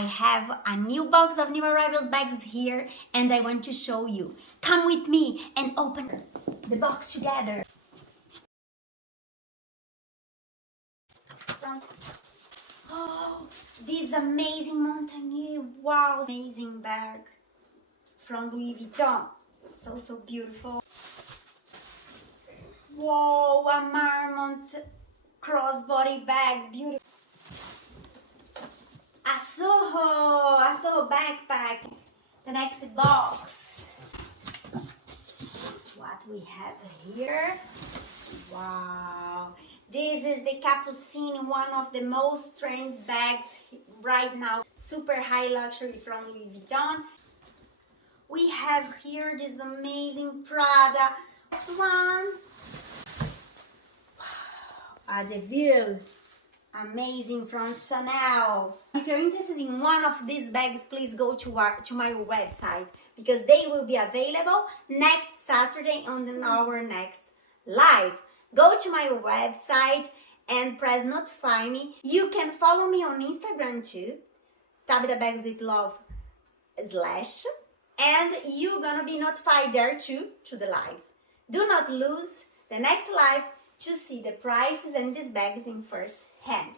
have a new box of new arrivals bags here and I want to show you. Come with me and open the box together. Oh, this amazing Montagnier, wow, amazing bag from Louis Vuitton. So beautiful. Whoa, a Marmont crossbody bag, beautiful. A Soho backpack. The next box. What we have here? Wow. This is the Capucine, one of the most trend bags right now. Super high luxury from Louis Vuitton. We have here this amazing Prada. This one. Wow. Adeville. Amazing from Chanel. If you're interested in one of these bags, please go to my website because they will be available next Saturday on our next live. Go to my website and press notify me. You can follow me on Instagram too, Tabitha Bags with Love / and you're gonna be notified there too to the live. Do not lose the next live to see the prices and these bags in first hand.